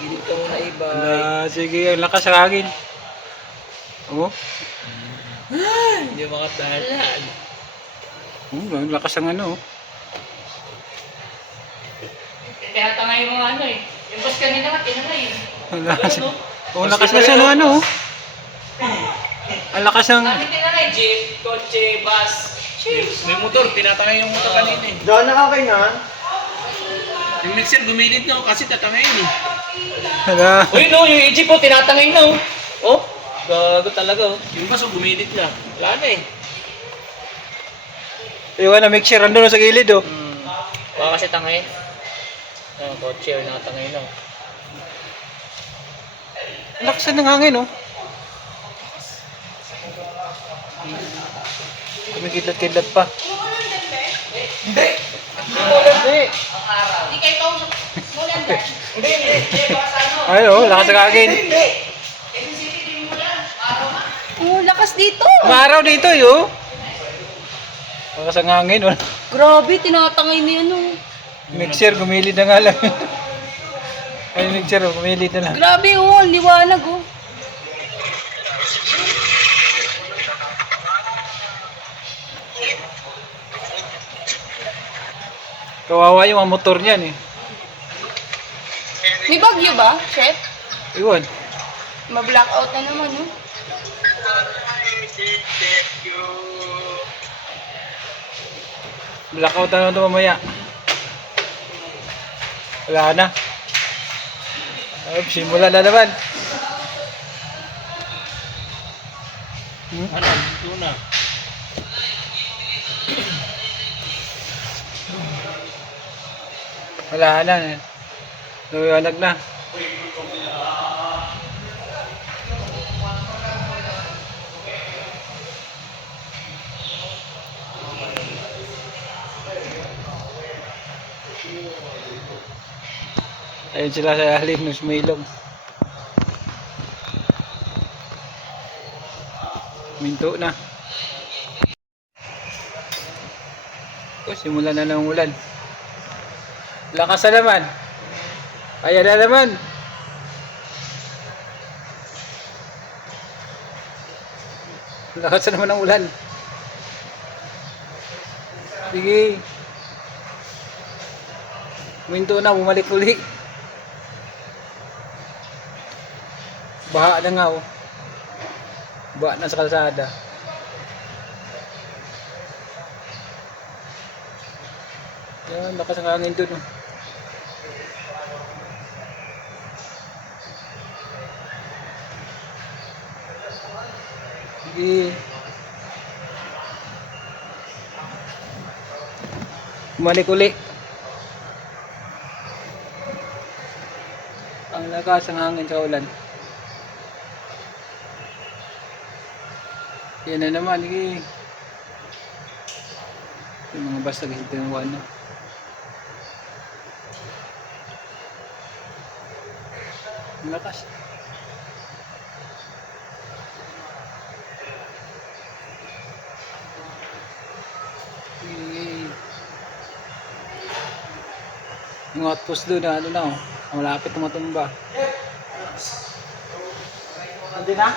Gilid ka muna iba. Sige, ang lakas ng hangin. Oh. Hindi makatahan. Ang lakas ng ano. Kaya tangay mo ano eh. Yung bus kanina nga, tinangay eh. Ang lakas. Ang lakas na siya ng ano. Ang lakas ng... Kami tinangay, jeep, kotse, bus. May motor, tinatangay yung motor kanina eh. Diyan na okay na. Yung mixer gumilid na kasi tatangayin eh. Hala. Uy no, yung jeep po, tinatangay na oh. Oh, gago talaga oh. Yung baso gumilid na. Wala na eh. Iwan na mixture andun sa gilid oh. Baka kasi tangay. Kotse or nakatangay na oh. Ang lakas ng hangin oh. Kumikidlat-kidlat pa. Hindi. Hindi kayo kausap. Hindi. Ay oh, lakas ng hangin. Oh, lakas dito. Maaraw dito yo. Lakas ng hangin oh. Grabe, tinatangay ni ano. Mixer gumilid na nga lang. Ay mixer gumilid na lang. Grabe oh, ang liwanag oh. Kawawa yung mga motor niyan eh. May bagyo ba, chef? Iwan. Ma-blackout na naman oh. Blackout na ito mamaya. Wala na. Ay, simula na naman. Ano? Ito na. Wala na. Lumiwanag na. Ayun sila sa alim ng sumilong. Minto na. Oh, simula na ng ulan. Lakas na naman. Ayan na naman. Lakas na naman ng ulan. Sige. Minto na, bumalik uli. Baha na nga oh. Baha na sa kalsada. Yan, lakas ng hangin dun oh. Sige. Bumalik uli. Ang lakas ng hangin sa ulan. Yan na naman, sige. Yung mga basta ganito yung ano. Ang lakas. Sige. Yung outpost doon na ano na oh. Malapit tumatumba. Andi na?